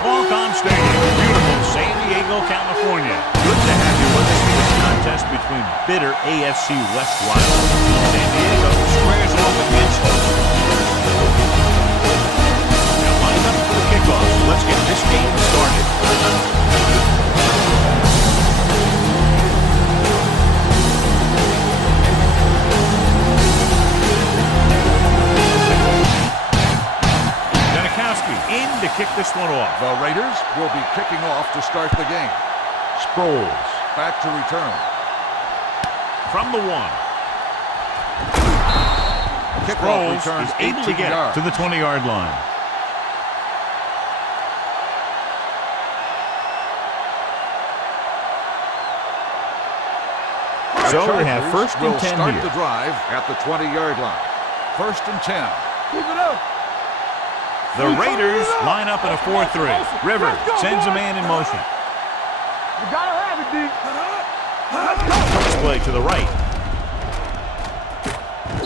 Qualcomm Stadium, beautiful San Diego, California. Good to have you with us for this contest between bitter AFC West rivals. San Diego squares off against us. Now line up for the kickoff. Let's get this game started. In to kick this one off. The Raiders will be kicking off to start the game. Sproles back to return. From the 1. Kickoff Sproles returns is able to get yards. to the 20-yard line. So they have first and 10 will start here. the drive at the 20-yard line. First and 10. Keep it up. The Raiders line up in a 4-3. Rivers sends a man in motion. You gotta have it, D. First play to the right.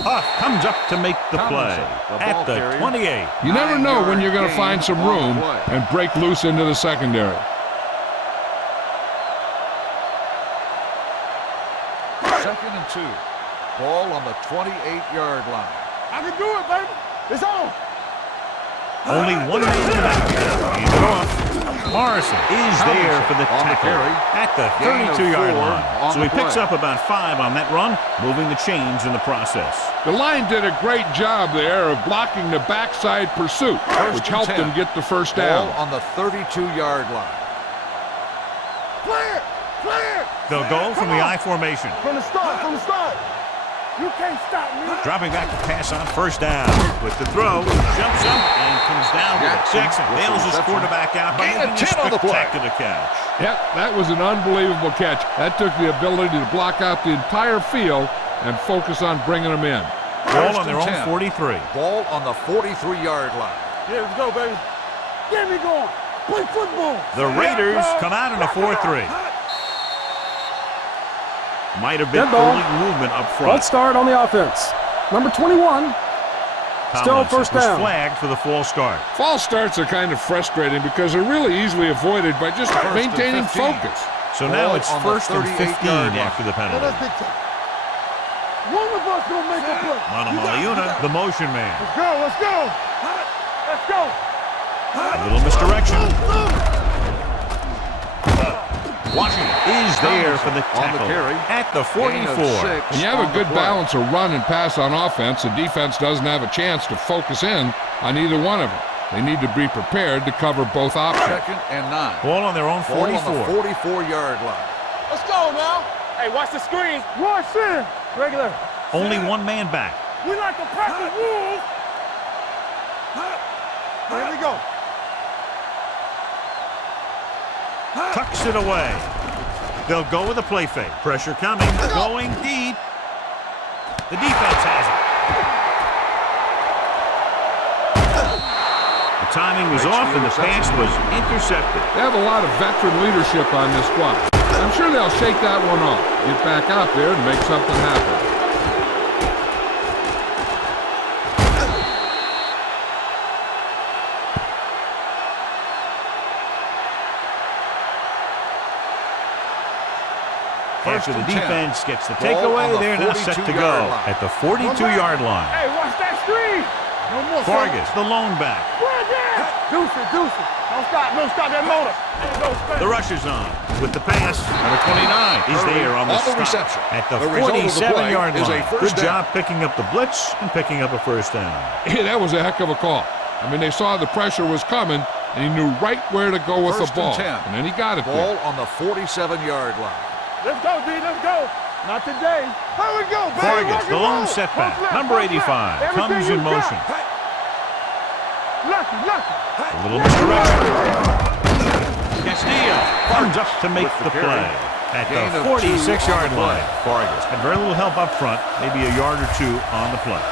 Huff comes up to make the play at the 28. You never know when you're going to find some room and break loose into the secondary. Second and 2. Ball on the 28-yard line. I can do it, baby. It's on. Only one man in the back. He's off. Morrison is there for the tackle at the 32-yard line. So he picks up about 5 on that run, moving the chains in the process. The line did a great job there of blocking the backside pursuit, which helped them get the first down. Ball on the 32-yard line. Clear. Clear. They'll go from the I formation. From the start. From the start. You can't stop me. Dropping back to pass on first down. With the throw, jumps up and comes down with it. Jackson bails his quarterback out by making a spectacular catch. Yep, that was an unbelievable catch. That took the ability to block out the entire field and focus on bringing them in. Ball on their own 43. Ball on the 43-yard line. Yeah, let's go, baby. Get me going. Play football. The Raiders come out in a 4-3. Might have been early movement up front. Let's start on the offense. Number 21. Still first down. Flagged for the false start. False starts are kind of frustrating because they're really easily avoided by just maintaining focus. So now it's first and 15 after the penalty. One of us gonna make a play. Manamaliuna, the motion man. Let's go. Let's go. Let's go. A little misdirection. Washington is there for the tackle at the 44. When you have a good balance of run and pass on offense, the defense doesn't have a chance to focus in on either one of them. They need to be prepared to cover both options. Second and 9. Ball on their own 44. Ball on the 44-yard line. Let's go now. Hey, watch the screen. Watch in. Regular. Only one man back. We like to pack the wolves. Here we go. Tucks it away. They'll go with a play fake. Pressure coming. Going deep. The defense has it. The timing was off and the pass was intercepted. They have a lot of veteran leadership on this squad. I'm sure they'll shake that one off, get back out there and make something happen. After the defense gets the takeaway, they're now set to go at the 42-yard line. Hey, watch that screen. No more. Vargas, the lone back. Deuce it. Don't stop that motor. The rush is on with the pass. Number 29 is there on the stop at the 47-yard line. Good job picking up the blitz and picking up a first down. Yeah, that was a heck of a call. I mean, they saw the pressure was coming, and he knew right where to go with the ball. And then he got it there. Ball on the 47-yard line. Let's go, D. Let's go. Not today. Here we go, baby. Vargas, the lone setback. Number 85 comes in motion. Lucky. A little misdirection. Castillo comes up to make the play at the 46-yard line. Vargas had very little help up front, maybe a yard or two on the play.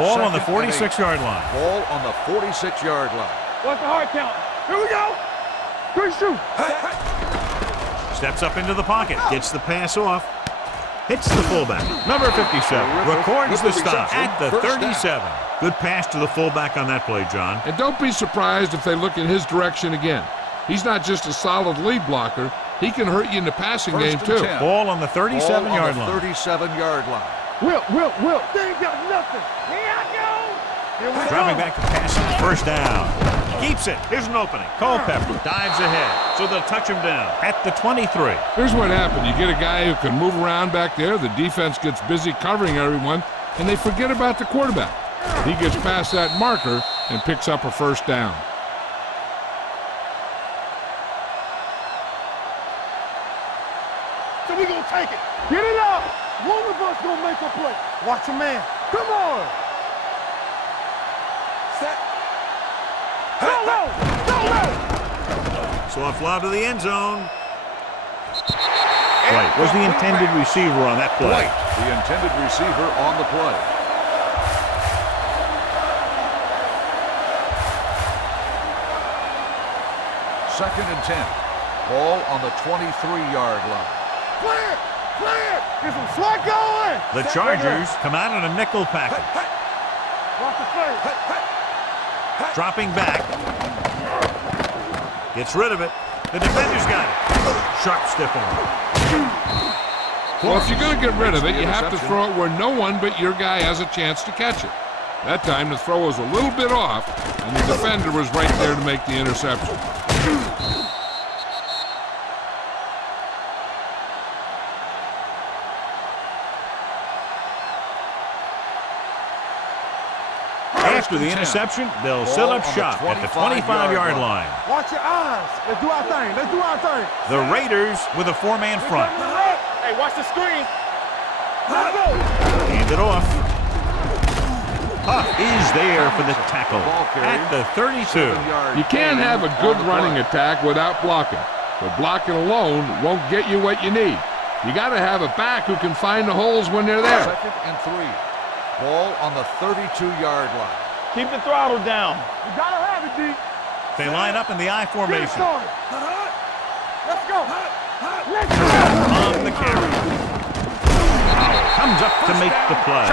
Ball on the 46-yard line. Ball on the 46-yard line. What's the hard count? Here we go. Good shoot. Steps up into the pocket, gets the pass off, hits the fullback. Number 57 records the stop at the 37. Good pass to the fullback on that play, John. And don't be surprised if they look in his direction again. He's not just a solid lead blocker. He can hurt you in the passing game, too. 10. Ball on the 37-yard line. 37-yard line. Will. They ain't got nothing. Here I go. Here we go. Dropping back to pass on first down. Keeps it. Here's an opening. Culpepper dives ahead, so they'll touch him down at the 23. Here's what happened. You get a guy who can move around back there. The defense gets busy covering everyone, and they forget about the quarterback. He gets past that marker and picks up a first down. So we gonna take it. Get it up. One of us gonna make a play. Watch a man. Come on. Set. Go low. So a fly to the end zone. White was the intended receiver on that play. White, the intended receiver on the play. Second and 10. Ball on the 23-yard line. Clear. Get some slack going. The Chargers come out in a nickel package. Watch the play. Dropping back. Gets rid of it. The defender's got it. Sharp stiff arm. Well, if you're going to get rid of it, you have to throw it where no one but your guy has a chance to catch it. That time, the throw was a little bit off, and the defender was right there to make the interception. After the interception, they'll set up shop at the 25-yard line. Watch your eyes. Let's do our thing. The Raiders with a four-man front. Hey, watch the screen. Let's go. Hand it off. Huff is there for the tackle at the 32. You can't have a good running attack without blocking. But blocking alone won't get you what you need. You got to have a back who can find the holes when they're there. Second and 3. Ball on the 32-yard line. Keep the throttle down. You gotta have it, D. They line up in the I formation. Let's go. On the carry. Comes up to make the play.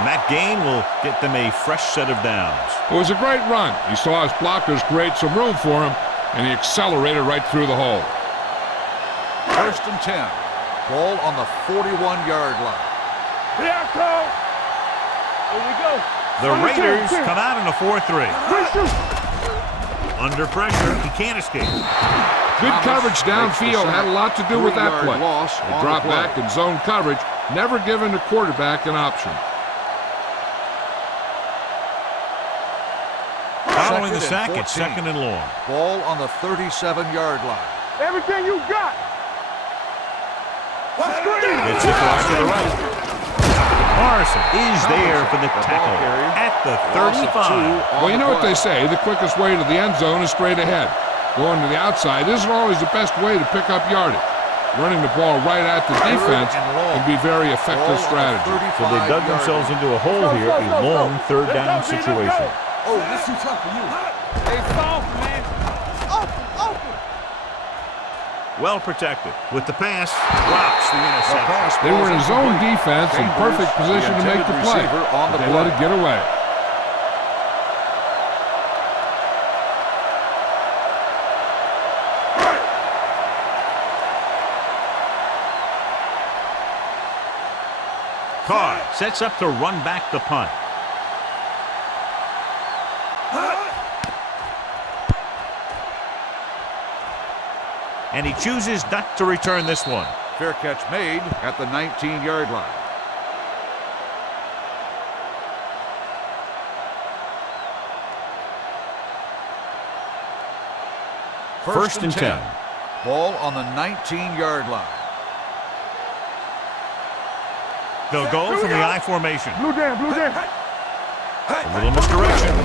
And that gain will get them a fresh set of downs. It was a great run. He saw his blockers create some room for him, and he accelerated right through the hole. First and 10. Ball on the 41-yard line. Here I come. Here we go. The Raiders come out in a 4-3. Under pressure, he can't escape. Good coverage downfield had a lot to do with that play. They drop back in zone coverage, never giving the quarterback an option. Following the sack, it's second and long. Ball on the 37-yard line. Everything you got. It's across to the right. Morrison is there for the tackle at the 35. Well, you know what they say, the quickest way to the end zone is straight ahead. Going to the outside isn't always the best way to pick up yardage. Running the ball right at the defense can be very effective strategy. So they dug themselves into a hole here, a long third down situation. Oh, this is tough for you. Hey, soft, man. Open. Well protected. With the pass, drops the interception. They were in zone defense in perfect position to make the play. They let it get away. Carr sets up to run back the punt. And he chooses not to return this one. Fair catch made at the 19-yard line. First and 10. Ball on the 19-yard line. They'll go from the I formation. Blue down. A little misdirection.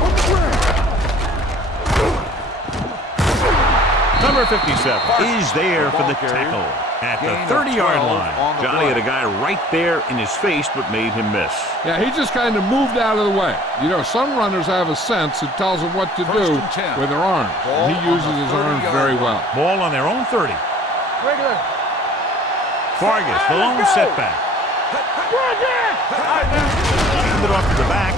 Number 57 is there for the tackle at the 30-yard line. Johnny had a guy right there in his face, but made him miss. Yeah, he just kind of moved out of the way. You know, some runners have a sense that tells them what to do with their arms. And he uses his arms very well. Ball on their own 30. Regular. Vargas, the lone setback. Hand it off to the back.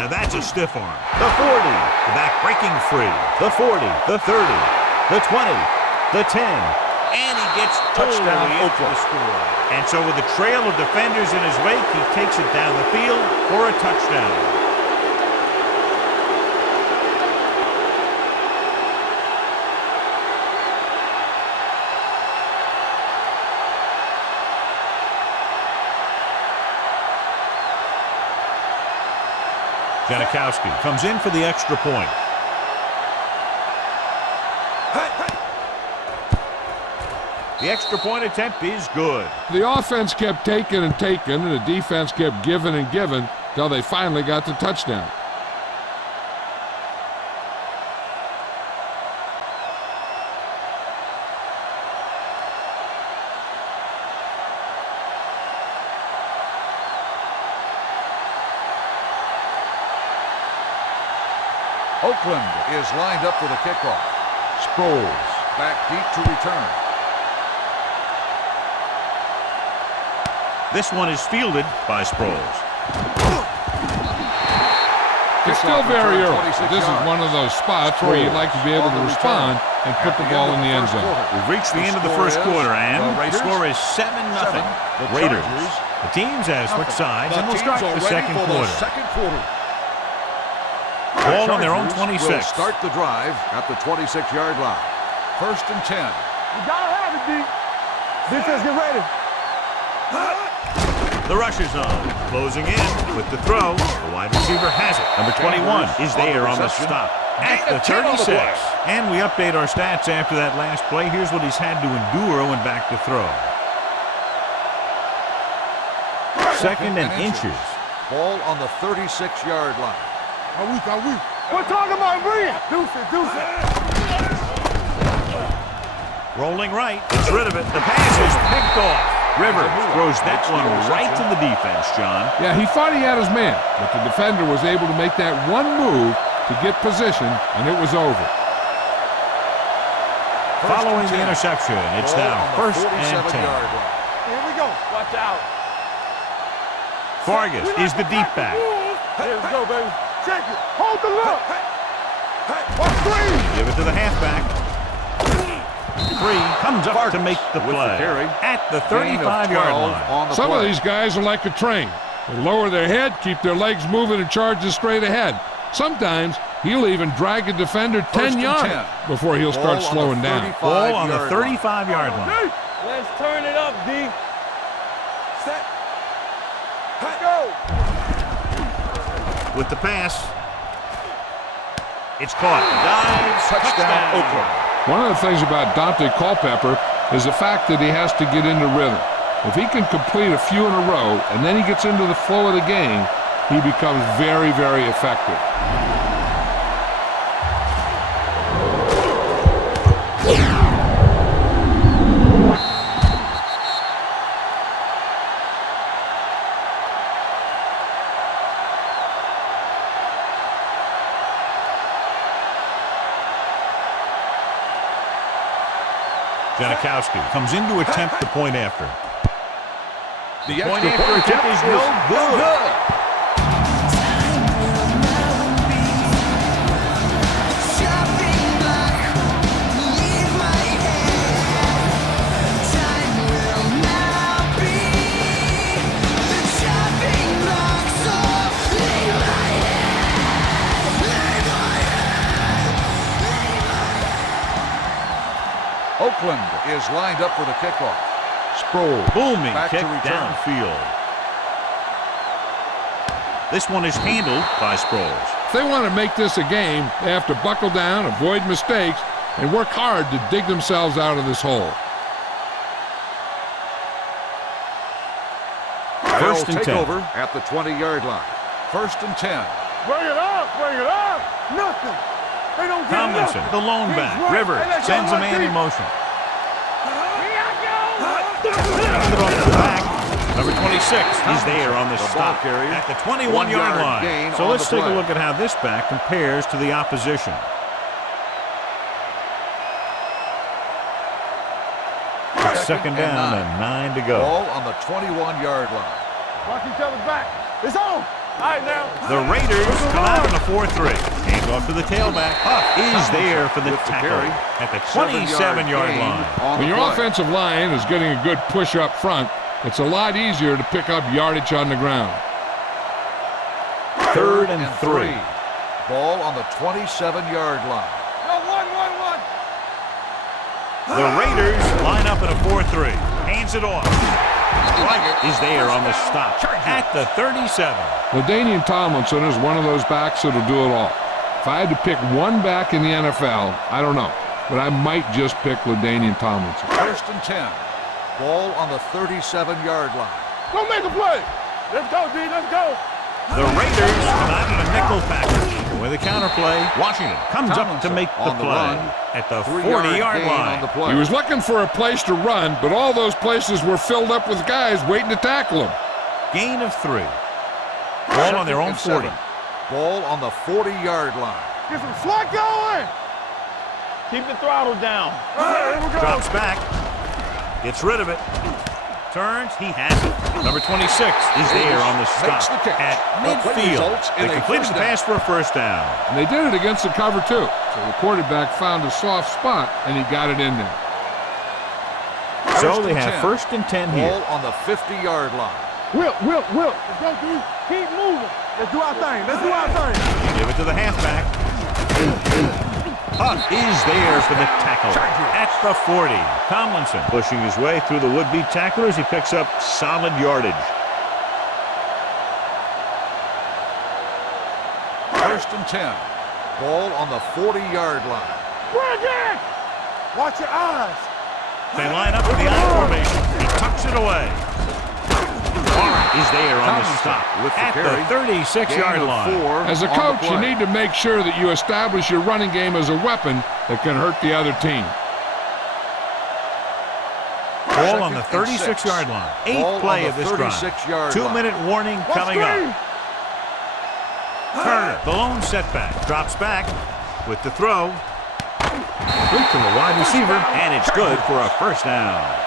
Now that's a stiff arm. The 40. The back breaking free. The 40. The 30. The 20. The 10. And he gets touchdown into the score. And so with a trail of defenders in his wake, he takes it down the field for a touchdown. Janikowski comes in for the extra point. The extra point attempt is good. The offense kept taking and taking, and the defense kept giving and giving until they finally got the touchdown. Oakland is lined up for the kickoff. Sproles back deep to return. This one is fielded by Sproles. It's still very early. This is one of those spots where you'd like to be able to respond and put the ball in the end zone. We've reached the end of the first quarter, and the score is 7-0. Raiders. The teams have switched sides, and we'll start the second quarter. Ball on their own 26. Will start the drive at the 26-yard line. 1st and 10. You gotta have it, D. Defense, get ready. The rush is on. Closing in with the throw. The wide receiver has it. Number 21 is there on the stop at the 36. And we update our stats after that last play. Here's what he's had to endure when back to throw. 2nd and inches. Ball on the 36-yard line. We're talking about Rhea. Deuce it. Rolling right. Gets rid of it. The pass is picked off. Rivers throws that one right to the defense, John. Yeah, he thought he had his man, but the defender was able to make that one move to get position, and it was over. Following the interception, it's now 1st and 10. Here we go. Watch out. Vargas is the deep back. Let's go, baby. Check it. Hold the look. Watch three. Give it to the halfback. 3 comes up to make the play at the 35-yard line. Some of these guys are like a train. They lower their head, keep their legs moving, and charge straight ahead. Sometimes he'll even drag a defender 10 yards before he'll start slowing down. Ball on the 35-yard line. Let's turn it up, D. Set. Go. With the pass. It's caught. Dives. Touchdown, Oakland. One of the things about Dante Culpepper is the fact that he has to get into rhythm. If he can complete a few in a row and then he gets into the flow of the game, he becomes very, very effective. Janikowski comes in to attempt the point after. The Point after attempt is no good. Oakland is lined up for the kickoff. Sproles. Booming back kick to return. downfield. This one is handled by Sproles. If they want to make this a game, they have to buckle down, avoid mistakes, and work hard to dig themselves out of this hole. 1st and 10. Over at the 20-yard line. 1st and 10. Bring it up. Nothing. They don't get Tomlinson, the lone back. Rivers sends a man in motion. Back. Number 26 is there on the stop at the 21-yard line. So let's take a look at how this back compares to the opposition. It's 2nd down and 9 to go. Ball on the 21-yard line. Watch each other's back. It's on. right, now. The Raiders come out in a 4-3. Hands off to the tailback. Huff is there for the tackle at the 27-yard line. When your offensive line is getting a good push up front, it's a lot easier to pick up yardage on the ground. 3rd and 3. Ball on the 27-yard line. The Raiders line up in a 4-3. Hands it off. Is there on the stop at the 37. LaDainian Tomlinson is one of those backs that'll do it all. If I had to pick one back in the NFL, I don't know, but I might just pick LaDainian Tomlinson. 1st and 10. Ball on the 37-yard line. Go make a play. Let's go, D. Let's go. The Raiders come out in a nickel package with a counterplay. Washington comes up to make the play at the 40-yard line. He was looking for a place to run, but all those places were filled up with guys waiting to tackle him. Gain of 3. Ball on their own 40. Ball on the 40-yard line. Get some slack going. Keep the throttle down. Here we go. Drops back. Gets rid of it. Turns. He has it. Number 26 is there on the stop at midfield. They completed the pass for a 1st down. And they did it against the cover, too. So the quarterback found a soft spot, and he got it in there. So they have 1st and 10 here. Ball on the 50-yard line. Whip. Let's go, D. Keep moving. Let's do our thing. Give it to the halfback. Huff is there for the tackle at the 40. Tomlinson pushing his way through the would-be tacklers. He picks up solid yardage. 1st and 10. Ball on the 40-yard line. Bring it. Watch your eyes. They line up in the I formation. He tucks it away. Is there on the stop at the 36-yard line. As a coach, you need to make sure that you establish your running game as a weapon that can hurt the other team. Ball on the 36-yard line. 8th play of this drive. 2-minute warning coming up. Turner, the lone setback, drops back with the throw. Complete to the wide receiver, and it's good for a 1st down.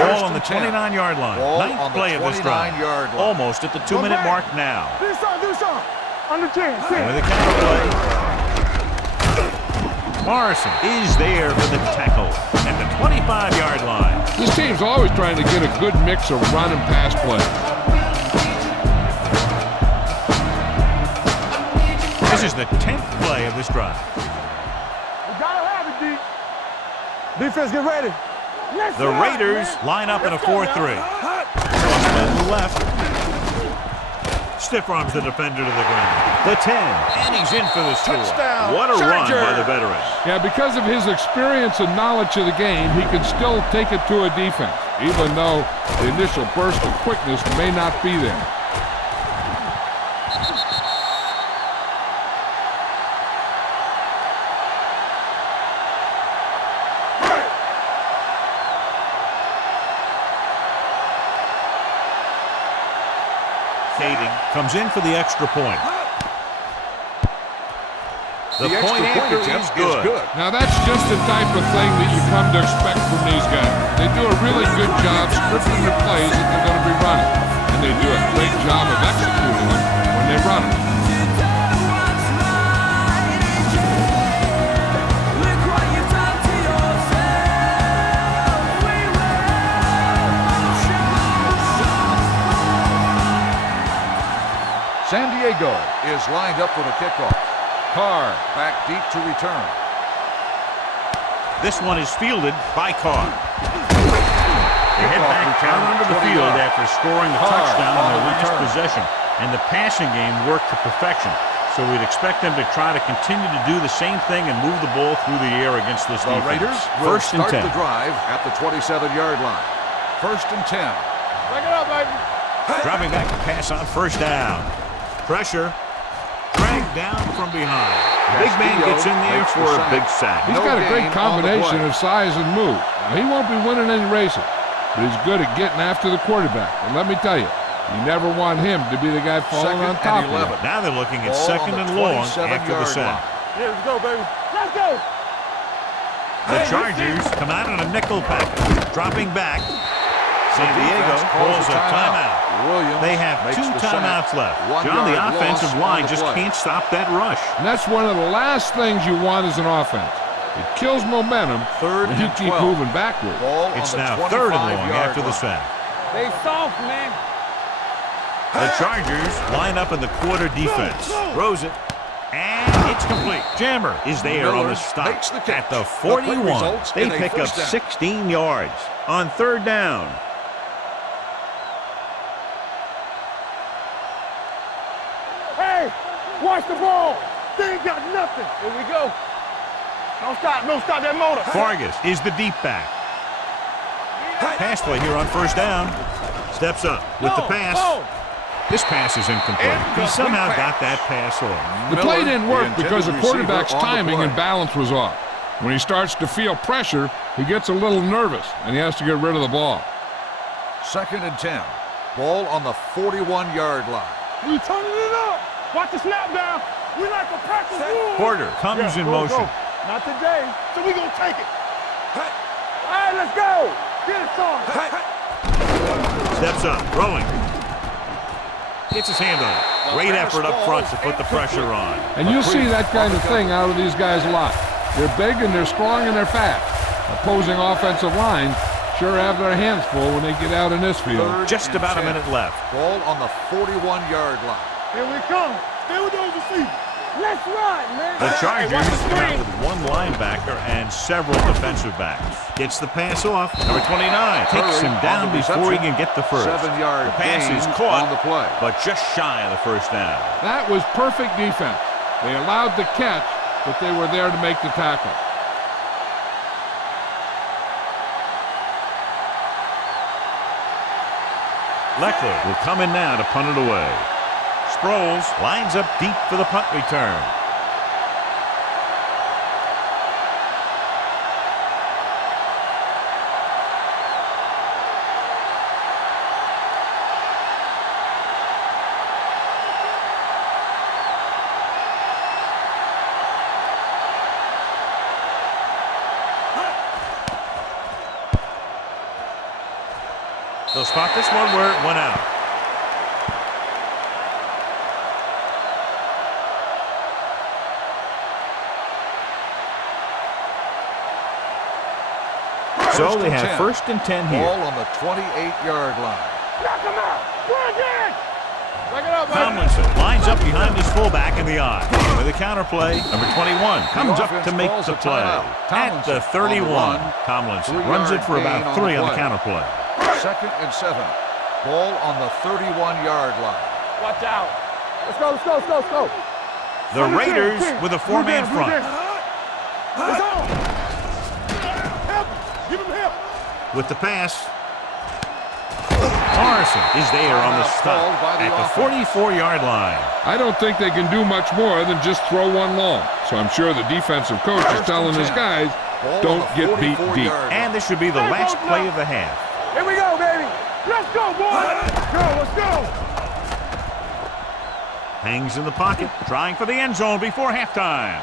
Ball on the 29-yard line. 9th play of this drive. Almost at the 2-minute mark now. Do something. On the 10. And with a counterplay. Morrison is there for the tackle at the 25-yard line. This team's always trying to get a good mix of run and pass play. This is the 10th play of this drive. We gotta have it, D. Defense, get ready. The Raiders line up in a 4-3. Crossman left. Stiff arms the defender to the ground. The 10, and he's in for the score. Touchdown. What a run by the veteran. Yeah, because of his experience and knowledge of the game, he can still take it to a defense, even though the initial burst of quickness may not be there. Comes in for the extra point. The point after is good. Now that's just the type of thing that you come to expect from these guys. They do a really good job scripting the plays that they're going to be running. And they do a great job of executing them when they run them. San Diego is lined up for the kickoff. Carr back deep to return. This one is fielded by Carr. They head back down onto the field after scoring the touchdown on their last possession. And the passing game worked to perfection. So we'd expect them to try to continue to do the same thing and move the ball through the air against this defense. The Raiders will start the drive at the 27-yard line. 1st and 10. Bring it up, baby. Dropping back to pass on 1st down. Pressure. Dragged down from behind. Big man gets in there for a big sack. He's got a great combination of size and move. Now, he won't be winning any races, but he's good at getting after the quarterback. And let me tell you, you never want him to be the guy falling on top of you. Now they're looking at 2nd and long after the sack. Yeah, let's go, baby. Let's go. The Chargers come out in a nickel package, dropping back. San Diego calls a timeout. They have 2 timeouts left. John, the offensive line just can't stop that rush. And that's one of the last things you want as an offense. It kills momentum, and you keep moving backward. It's now 3rd and long after the sack. They soft, man. The Chargers line up in the quarter defense. Throws it. And it's complete. Jammer is there on the stop at the 41. They pick up 16 yards on 3rd down. Hey, watch the ball. They ain't got nothing. Here we go. Don't stop that motor. Vargas is the deep back. Pass play here on 1st down. Steps up with the pass. This pass is incomplete. He somehow got that pass off. The play didn't work because the quarterback's timing and balance was off. When he starts to feel pressure, he gets a little nervous, and he has to get rid of the ball. 2nd and 10. Ball on the 41-yard line. We turning it up. Watch the snap down. We like a practice rule. Porter comes in motion. Go. Not today, so we gonna take it. All right, let's go. Get it, son. Steps up, throwing. Gets his hand on it. Great effort up front to put the pressure on. And you'll see that kind of thing out of these guys a lot. They're big and they're strong and they're fast. Opposing offensive lines sure have their hands full when they get out in this field. Just about a minute left. Ball on the 41-yard line. Here we come. Stay with those receivers. Let's ride, man. The Chargers come out with 1 linebacker and several defensive backs. Gets the pass off. Number 29 takes him down before he can get the first. 7-yard The pass is gain caught on the play, but just shy of the 1st down. That was perfect defense. They allowed the catch, but they were there to make the tackle. Leckler will come in now to punt it away. Sproles lines up deep for the punt return. They'll spot this one where it went out. So they have 1st and 10 here. Ball on the 28-yard line. Knock him out. Run again. Back it up, man. Tomlinson lines up behind his fullback in the eye. With a counterplay, number 21 comes up to make the play. At the 31, Tomlinson runs it for about 3 on the counterplay. 2nd and 7. Ball on the 31-yard line. Watch out. Let's go. The Raiders with a 4-man front. Let's go. Help. Give him help. With the pass, Morrison is there on the stop at the 44-yard line. I don't think they can do much more than just throw one long. So I'm sure the defensive coach is telling his guys, don't get beat deep. And this should be the last play of the half. Here we go, baby. Let's go, boys. Let's go. Hangs in the pocket, trying for the end zone before halftime.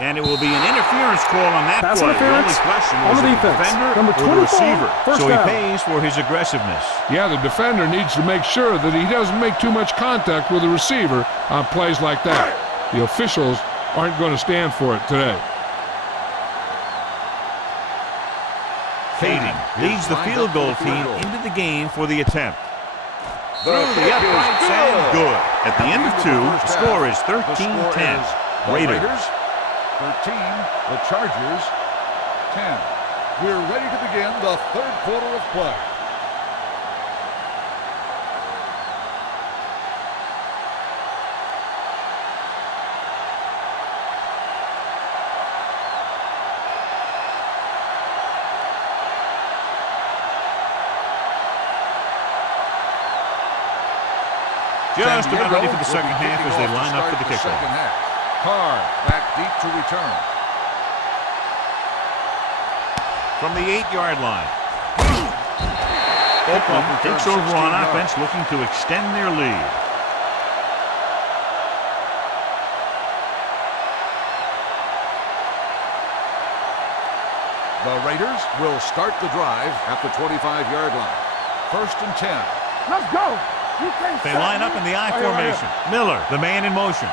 And it will be an interference call on that Pass play. interference The only question on was the the defense. defender Number or the 24, receiver. first So he down. pays for his aggressiveness. Yeah, the defender needs to make sure that he doesn't make too much contact with the receiver on plays like that. The officials aren't going to stand for it today. Fading leads the field goal team into the game for the attempt. Through the uprights and good. At the end of 2, the score is 13-10. Raiders. 13, the Chargers 10. We're ready to begin the 3rd quarter of play. Just about ready for the second half as they line up for the kickoff. Carr back deep to return. From the 8-yard line. Oakland takes over on offense, looking to extend their lead. The Raiders will start the drive at the 25-yard line. 1st and 10. Let's go. You can't They stop line me. up in the I Right here, right formation. Miller, the man in motion.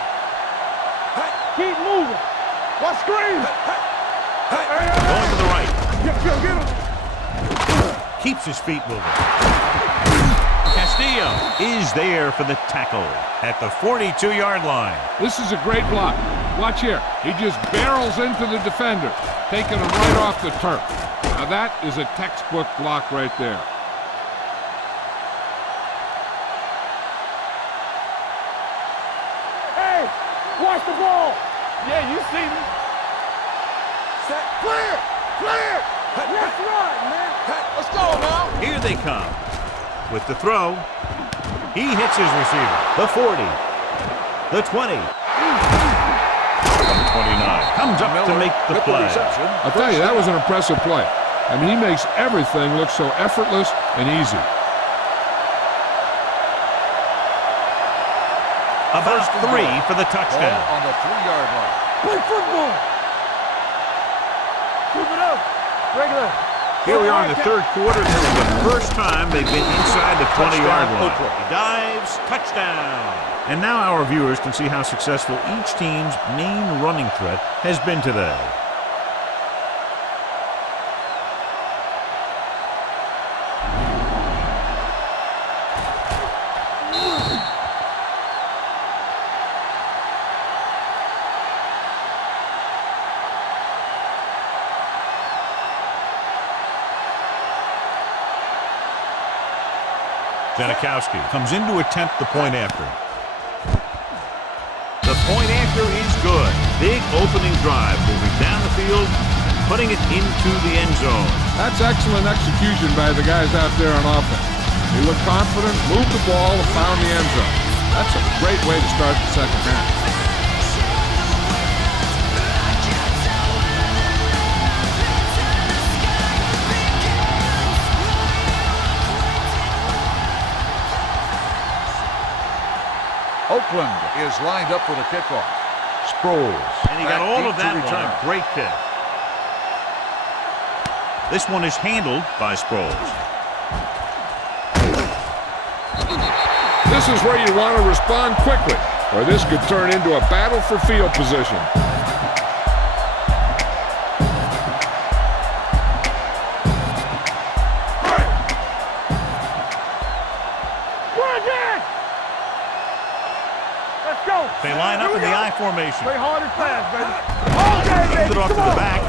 Keep moving. What screen? Going to the right. Get him. Keeps his feet moving. Castillo is there for the tackle at the 42-yard line. This is a great block. Watch here. He just barrels into the defender, taking him right off the turf. Now that is a textbook block right there. Hey, watch the ball. Yeah, you see me. Set. Clear. Let's run, man. Let's go now. Here they come. With the throw, he hits his receiver. The 40, the 20. From 29, comes up to make the play. I'll tell you, that was an impressive play. I mean, he makes everything look so effortless and easy. About 3 for the touchdown. Ball on the 3-yard line. Play football. Keep it up. Regular. Here we are in the third quarter. This is the first time they've been inside the 20-yard line. Oakland. He dives, touchdown. And now our viewers can see how successful each team's main running threat has been today. Janikowski comes in to attempt the point after. The point after is good. Big opening drive, moving down the field, putting it into the end zone. That's excellent execution by the guys out there on offense. They looked confident, moved the ball, and found the end zone. That's a great way to start the second half. Oakland is lined up for the kickoff. Sproles. And he got all of that on a great kick. This one is handled by Sproles. This is where you want to respond quickly, or this could turn into a battle for field position. They line up in the I formation. Play hard and fast, baby. All day, baby. Hands it off to the back.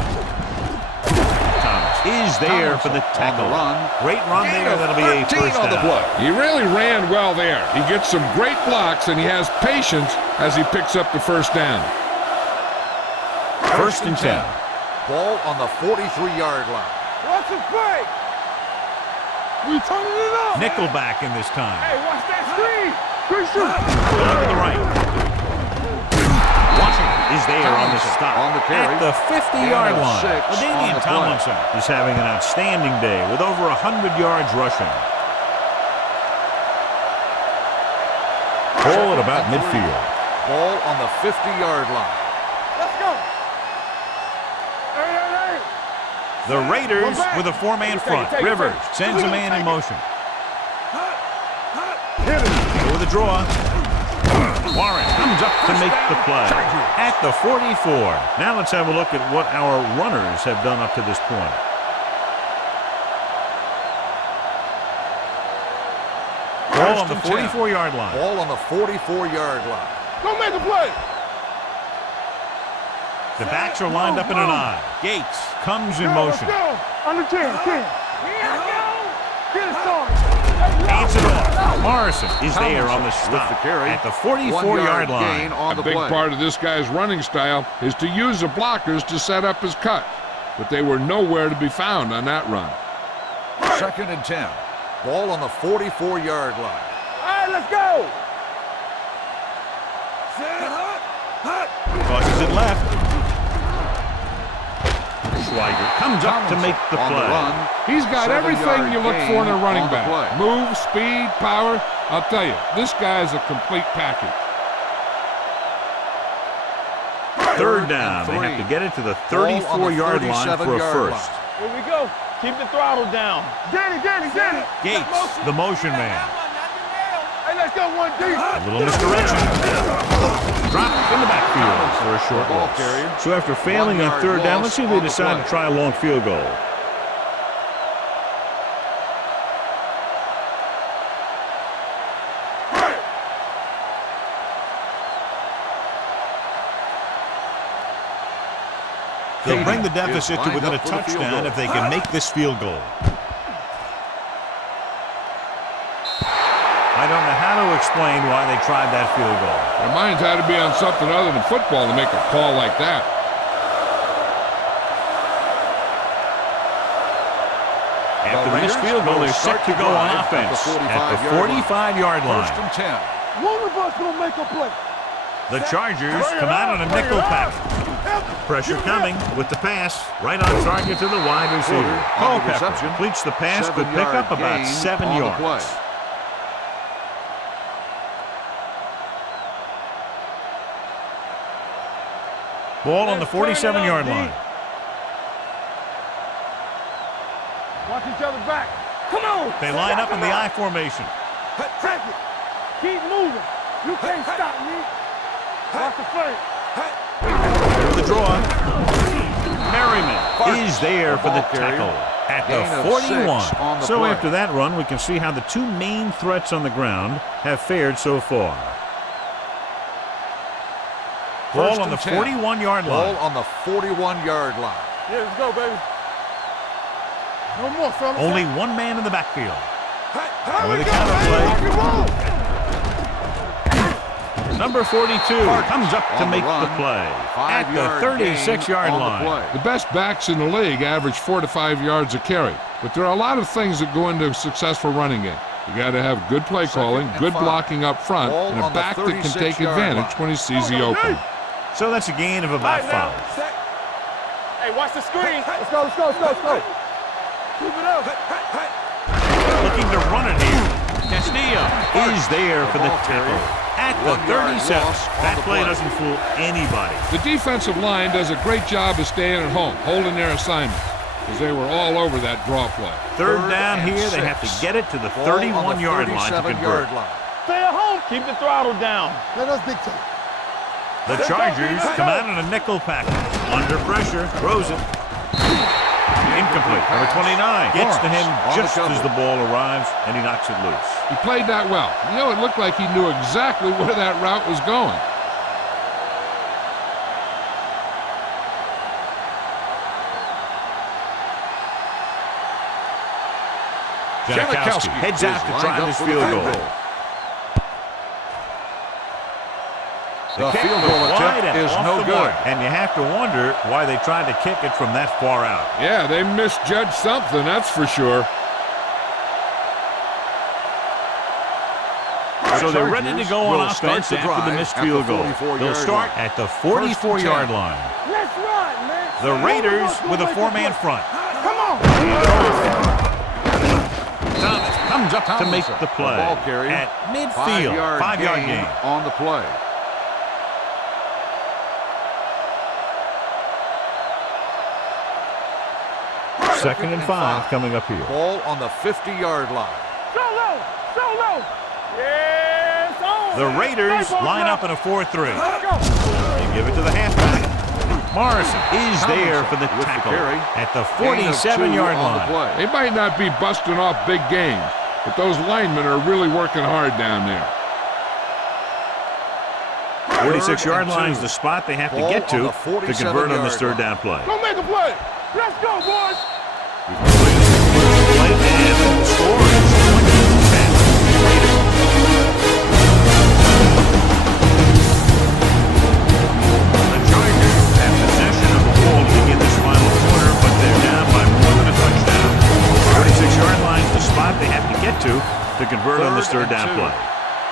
Thomas is there for the tackle. Great run there. That'll be a first down. He really ran well there. He gets some great blocks, and he has patience as he picks up the first down. 1st and 10. Ball on the 43-yard line. Watch it play. We turning it up. Nickelback in this time. Hey, watch that screen. Good shoot. Going to the right. Washington is there on the stop. On the carry. At the 50-yard line. 6 LaDainian Tomlinson is having an outstanding day with over 100 yards rushing. Ball at about midfield. Ball on the 50-yard line. Let's go. Hey. The Raiders with a 4-man front. Rivers sends a man in motion. Over the draw. Warren comes up to make the play at the 44. Now let's have a look at what our runners have done up to this point. Ball on the 44-yard line. Ball on the 44-yard line. Go make a play. The backs are lined up in an I. Gates comes in motion. Let's go. Under 10. Get it started. Hands it off. Morrison is there on the stop at the 44-yard line. A big part of this guy's running style is to use the blockers to set up his cut, but they were nowhere to be found on that run. 2nd and 10. Ball on the 44-yard line. All right, let's go. Crosses it left. Schweiger comes up to make the play. He's got everything you look for in a running back. Move, speed, power. I'll tell you, this guy is a complete package. 3rd down. They have to get it to the 34-yard line for a first. Here we go. Keep the throttle down. Danny. Gates, the motion man. Hey, let's go 1D. A little misdirection. Drop in the backfield for a short Ball loss. carrier. So after failing on 3rd down, let's see if they decide to try a long field goal. They'll bring the deficit to within a touchdown if they can make this field goal. I don't know how to explain why they tried that field goal. Their minds had to be on something other than football to make a call like that. After the missed field goal, they're set to go on offense at the 45-yard line. 1st and 10. One of us gonna make a play. The Chargers come out on a nickel pack. Pressure coming with the pass. Right on target to the wide receiver. Culpepper completes the pass, but pick up about 7 yards. Ball on the 47-yard line. Watch each other back. Come on. They line up in the I formation. Take it. Keep moving. You can't stop me. Watch the play. Here's the draw. Merriman is there for the tackle at the 41. So after that run, we can see how the two main threats on the ground have fared so far. Ball on the 41-yard line. Ball on the 41-yard line. Yeah, let's go, baby. No more, fellas. Only one man in the backfield. Here With we the go, baby. counter Rock and roll. Number 42 comes up to make the play at the 36-yard line. The best backs in the league average 4 to 5 yards a carry, but there are a lot of things that go into a successful running game. You got to have good play calling, good blocking up front, and a back that can take advantage when he sees the open. So that's a gain of about 5. Hey, watch the screen. Let's go. Keep it up. Looking to run it here. Castillo is there for the tackle at the 37. That play doesn't fool anybody. The defensive line does a great job of staying at home, holding their assignment, because they were all over that draw play. 3rd down here, they have to get it to the 31-yard line to convert. Stay at home. Keep the throttle down. Let us dictate. The Chargers come out in a nickel package. Under pressure, throws it. Incomplete. Number 29 gets to him just as the ball arrives, and he knocks it loose. He played that well. You know, it looked like he knew exactly where that route was going. Janikowski heads out to try this field goal. The field goal attempt is no good. And you have to wonder why they tried to kick it from that far out. Yeah, they misjudged something, that's for sure. So they're ready to go on offense after the missed field goal. They'll start at the 44-yard line. Let's run, man. The Raiders with a 4-man front. Come on. Thomas comes up to make the play at midfield. 5-yard gain on the play. Second and 5 coming up here. Ball on the 50-yard line. Solo. Yes, on. The Raiders line up in a 4-3. They give it to the halfback. Morrison is there for the tackle at the 47-yard line. They might not be busting off big games, but those linemen are really working hard down there. 46-yard line is the spot they have to get to convert on this 3rd down play. Go make a play. Let's go, boys. And score is 20-10. The Chargers have possession of the ball to begin this final quarter, but they're down by more than a touchdown. 46-yard line is the spot they have to get to convert on this 3rd down play.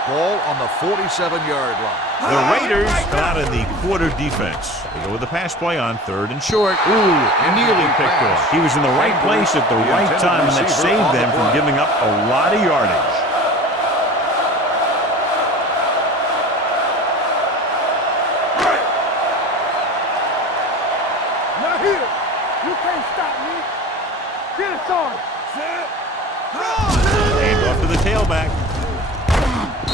Ball on the 47-yard line. The Raiders come out in the quarter defense. They go with the pass play on 3rd and short. Nearly picked off. He was in the right place at the right time, and that saved them from giving up a lot of yardage. Not here. You can't stop me. Get it started. Hand off to the tailback.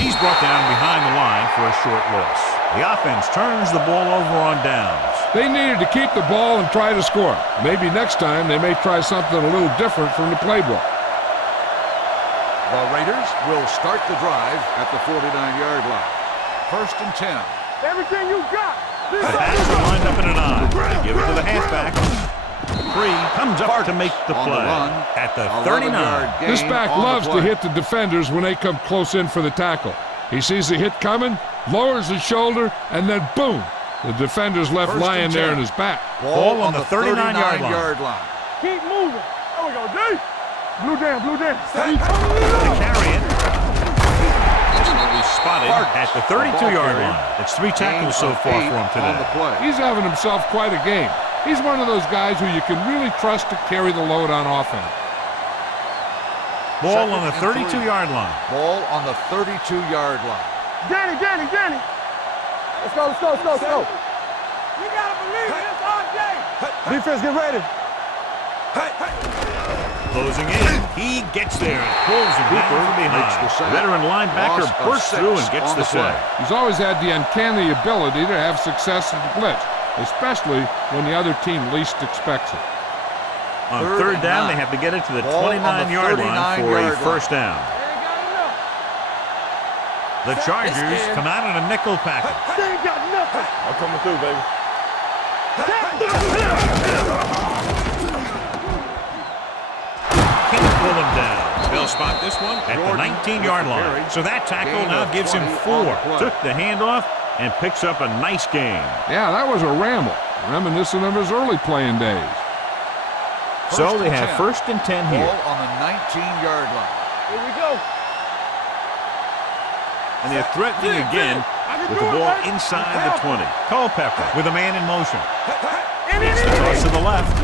He's brought down behind the line for a short loss. The offense turns the ball over on downs. They needed to keep the ball and try to score. Maybe next time they may try something a little different from the playbook. The Raiders will start the drive at the 49-yard line. 1st and 10. Everything you got. The backs are lined up in an I. They give it to the halfback. 3 comes up to make the On the play run, at the 11-yard 39. gain This back on the loves to play. hit the defenders when they come close in for the tackle. He sees the hit coming, lowers his shoulder, and then boom, the defender's left 1st lying and there 10. in his back. Ball on the 39-yard line. Keep moving. There we go, D. Blue down, blue down. To carry it. Spotted at the 32-yard line. It's 3 tackles so far for him On the today. play. He's having himself quite a game. He's one of those guys who you can really trust to carry the load on offense. Ball on the 2nd and 3. 32-yard line. Ball on the 32-yard line. Danny. Let's go. You gotta believe it. It's our day. Defense, get ready. Closing in. He gets there and pulls him down from makes behind. the sack. Veteran linebacker Loss of bursts 6 through and gets on the the play. sack. He's always had the uncanny ability to have success at the blitz, especially when the other team least expects it. On 3rd 3rd and down, 9. they have to get it to the Ball on the 29-yard line for a 39-yard first down. They ain't got enough. The Chargers come out in a nickel package. They ain't got nothing. I'm coming through, baby. Can't pull him down. They'll spot this one at the 19-yard line. So that tackle Gain now of gives him 20 on 4. the play. Took the handoff and picks up a nice gain. Yeah, that was a ramble, reminiscent of his early playing days. So they 1st and have 10. first and 10 here. Ball on the 19-yard line. Here we go. And they're threatening again with the ball inside the 20. Culpepper with a man in motion. It's the toss to the left.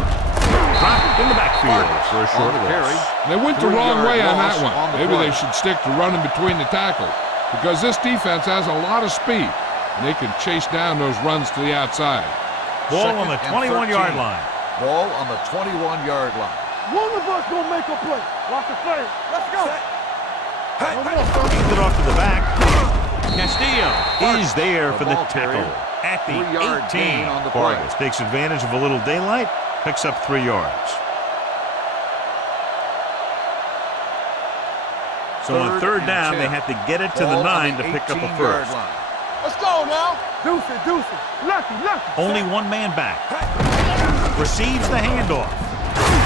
Dropped in the backfield for a short On the carry. loss. They went the 3-yard wrong way on that loss one. on the Maybe play. they should stick to running between the tackles because this defense has a lot of speed and they can chase down those runs to the outside. Ball on the 2nd and 13. 21-yard line. Ball on the 21-yard line. One of us gonna make a play. Watch the play. Let's go. No more, son. Hands it off to the back. Castillo is there for the ball tackle carrier. at the 3-yard 18. gain on the play. Vargas takes advantage of a little daylight, picks up 3 yards. So on 3rd 3rd and down, 10. they have to get it to Ball the on 9 to pick up a 18-yard first. line. Let's go now. Deuce it. Lucky. Only one man back. Receives the handoff.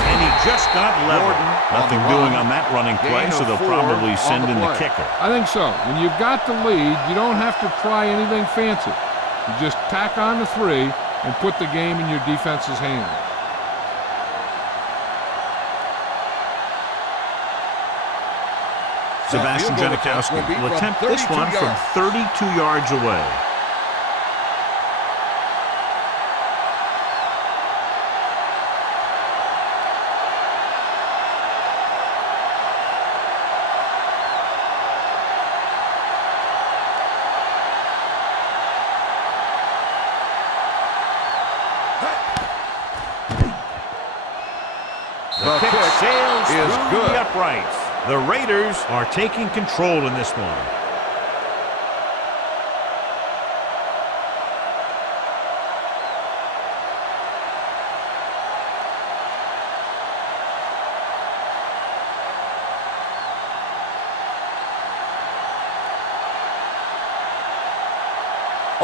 And he just got level. Gordon on Nothing the doing run. on that running play, Gain so of they'll 4 probably on send the in the play. kicker. I think so. When you've got the lead, you don't have to try anything fancy. You just tack on the 3 and put the game in your defense's hands. Sebastian Field goal attempt will be Janikowski will from attempt this 32 one from yards. 32 yards away. The kick sails is through good. the uprights. The Raiders are taking control in this one.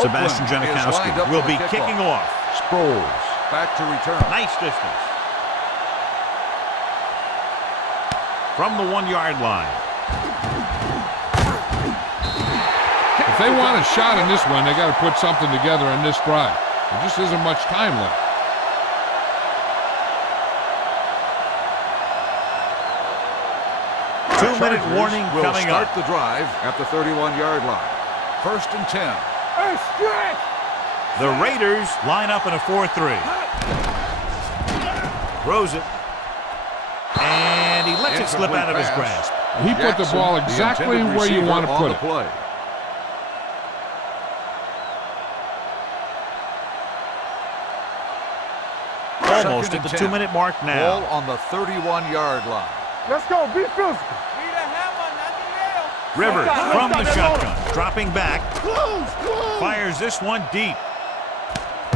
Sebastian Oakland is lined up Janikowski for will the be kickoff. kicking off. Sproles. Back to return. Nice distance. From the 1-yard line. If they want a shot in this one, they got to put something together on this drive. There just isn't much time left. Two-minute warning will coming start up. the drive at the 31-yard line. 1st and 10. Hey, stretch. The Raiders line up in a 4-3. Throws it. And he lets it slip out of his Incomplete grasp. He put the ball Jackson, exactly intended where you receiver want to on put the it. play. almost at the 2-minute mark now. Ball on the 31-yard line. Let's go. Be physical. Rivers Let's from go. the shotgun, dropping back, fires this one deep.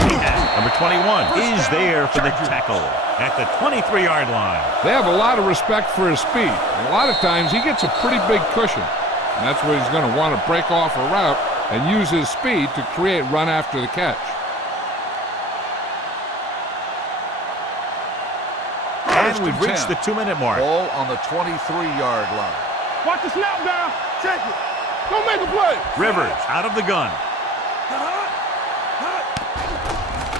He has it. Number 21 is there for the tackle at the 23-yard line. They have a lot of respect for his speed. And a lot of times he gets a pretty big cushion. And that's where he's going to want to break off a route and use his speed to create run after the catch. And we've reached the 2-minute mark. Ball on the 23-yard line. Watch the snap down. Check it. Don't make a play. Rivers out of the gun.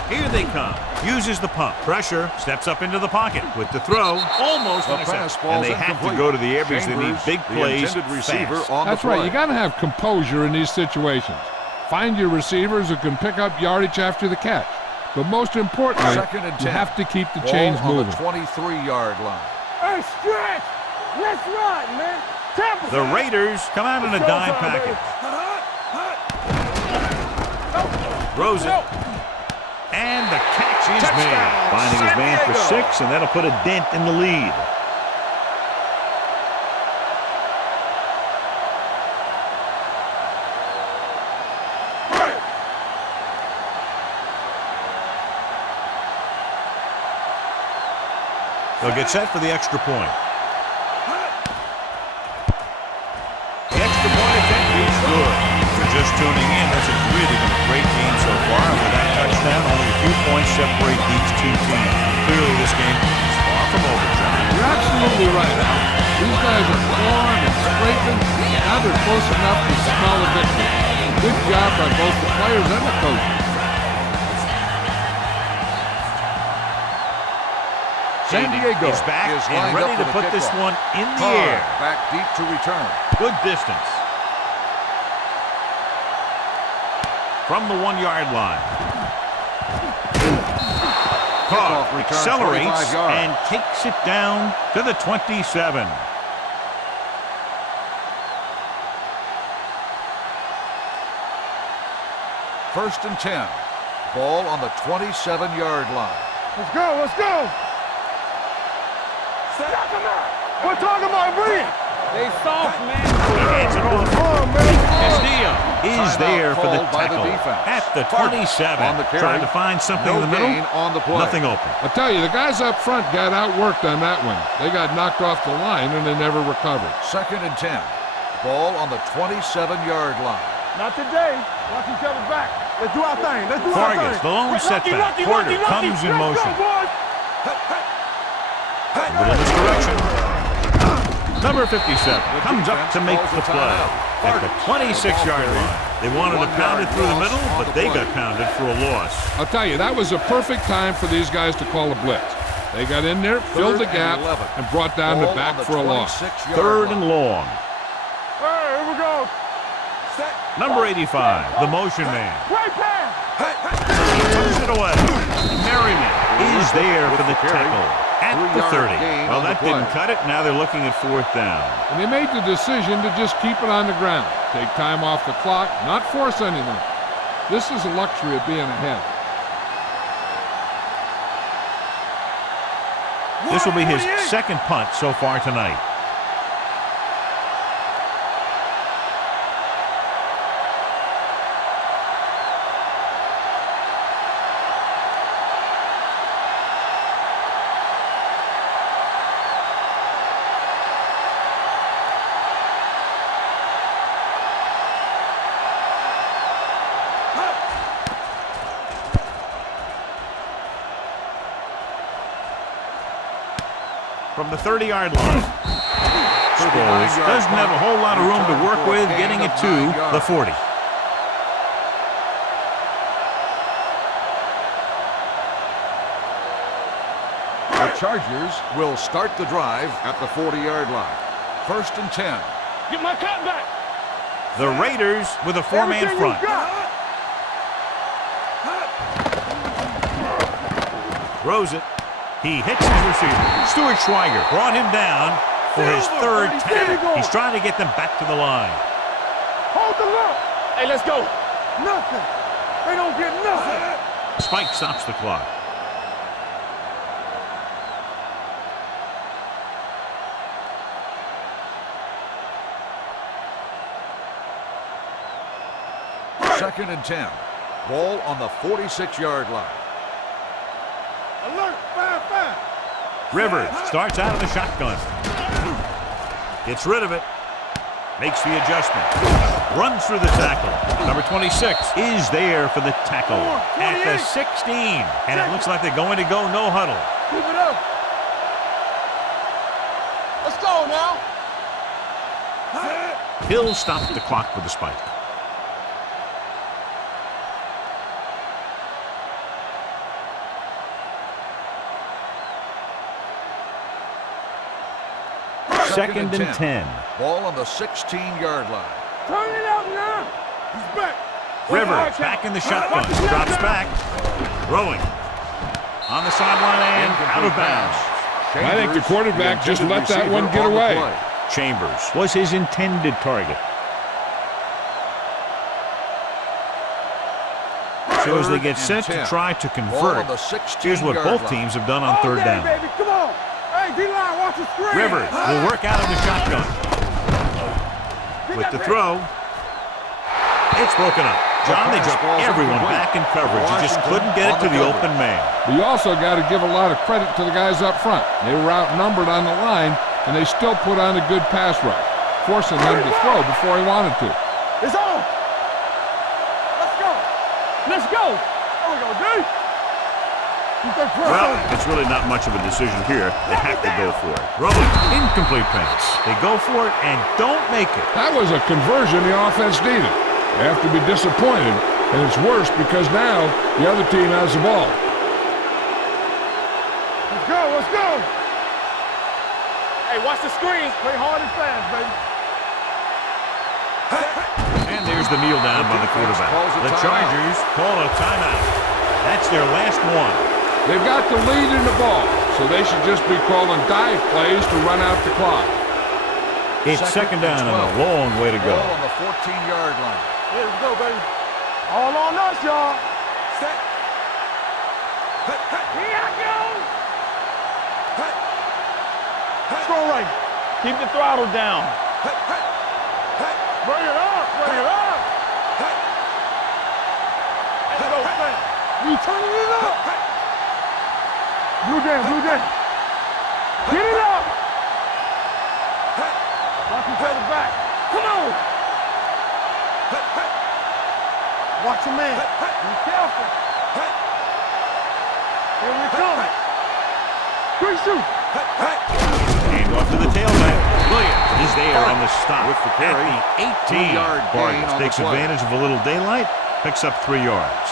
Here they come. Uses the pump. Pressure. Steps up into the pocket with the throw. Almost The intercepted. pass falls And they have to incomplete. go to the air because they need Chambers, big the plays intended receiver fast. on the That's right. play. You got to have composure in these situations. Find your receivers who can pick up yardage after the catch. But most importantly, Second and 10. you have to keep the Ball chains on moving. the 23-yard line. Hey, stretch. Let's run, man. Temple. The Raiders come out in a dime package. Throws it. And the catch is made. Finding his man for 6, and that'll put a dent in the lead. They'll get set for the extra point. The extra point attempt is good. If you're just tuning in, this has really been a great game so far. With that touchdown, only a few points separate these two teams. Clearly, this game is far from over, John. You're absolutely right, Al. These guys are clawing and scraping. Now they're close enough to smell the victory. Good job by both the players and the coach. San Diego is back is and lined ready up to for the put this kickoff. one in the Carr air. back deep to return. Good distance. From the 1-yard line. Carr Kickoff return, accelerates 25 yards. and takes it down to the 27. First and 10. Ball on the 27-yard line. Let's go. Let's go. Knock him out. We're talking about breathe. They soft, man. He hands it off. Come on, man. Castillo is Timeout there for the called by the tackle defense. at the Park 27. on the carry. Trying to find something No in the middle. gain on the play. Nothing open. I tell you, the guys up front got outworked on that one. They got knocked off the line and they never recovered. Second and 10. Ball on the 27-yard line. Not today. Watch each other back. Let's do our thing. Let's do our Vargas, thing. the lone setback. Porter comes in motion. A little misdirection. Number 57 comes up to make the play at the 26-yard line. They wanted to pound it through the middle, but they got pounded for a loss. I'll tell you, that was a perfect time for these guys to call a blitz. They got in there, filled the gap, and brought down the back for a loss. Third and long. Hey, here we go. Number 85, the motion man. Right pass. He tucks it away. Merriman is there for the tackle at the 30. Well, that didn't cut it. Now they're looking at 4th down. And they made the decision to just keep it on the ground. Take time off the clock, not force anything. This is a luxury of being ahead. This will be his second punt so far tonight. From the 30-yard line. Sproles doesn't have a whole lot of room to work with, getting it to the 40. The Chargers will start the drive at the 40-yard line. First and 10. Get my cut back. The Raiders with a 4-man Everything front. you got. Throws it. He hits his receiver. Stuart Schweiger brought him down for his third tackle. He's trying to get them back to the line. Hold the look. Hey, let's go. Nothing. They don't get nothing. Spike stops the clock. 2nd and 10. Ball on the 46-yard line. Alert, 5-5. Rivers starts out of the shotgun. Gets rid of it. Makes the adjustment. Runs through the tackle. Number 26 is there for the tackle at the 16. And it looks like they're going to go no huddle. Keep it up. Let's go now. Hill stops the clock with the spike. Second and 10. Ball on the 16-yard line. Turn it out now. He's back. Rivers back in the shotgun. Drops back. Throwing. On the sideline and out of bounds. I think the quarterback just let that one get away. Chambers was his intended target. So as they get set to try to convert, here's what both teams have done on third down. Baby, come on. Hey, D-line, watch the screen. Rivers will work out of the shotgun. With the throw, it's broken up. John, they dropped everyone back in coverage. He just couldn't get it to the open man. But you also got to give a lot of credit to the guys up front. They were outnumbered on the line, and they still put on a good pass rush, forcing him to throw before he wanted to. It's on. Let's go. Let's go. There we go, D. Well, it's really not much of a decision here. They have to go for it. Rolling, incomplete pass. They go for it and don't make it. That was a conversion the offense needed. They have to be disappointed, and it's worse because now the other team has the ball. Let's go, let's go. Hey, watch the screen. Play hard and fast, baby. And there's the kneel down by the quarterback. The Chargers call a timeout. That's their last one. They've got the lead in the ball, so they should just be calling dive plays to run out the clock. It's second down and a long way to go. Ball on the 14-yard line. Here we go, baby. All on us, y'all. Set. Here I go. Let's go right. Keep the throttle down. Bring it up. Bring it up. Let's go, Sam. You turning it up. Blue down, blue down. Get it up. Watch each other back. Come on. Watch your man. Be careful. Here we come. Quick shoot. Hand off to the tailback. Williams is there on the stop with the carry. at the 18. Vargas takes advantage of a little daylight, picks up 3 yards.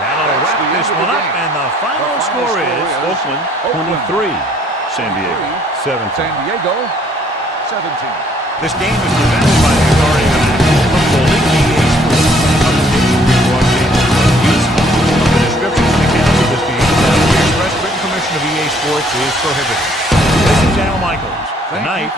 That'll wrap this one up, and the final score is Oakland 23, San Diego 17. San Diego 17. This game is presented by the authority of National Football League, EA Sports. Publication broadcast use of the descriptions and accounts of this game without the express written permission of EA Sports is prohibited. This is Al Michaels. Good night.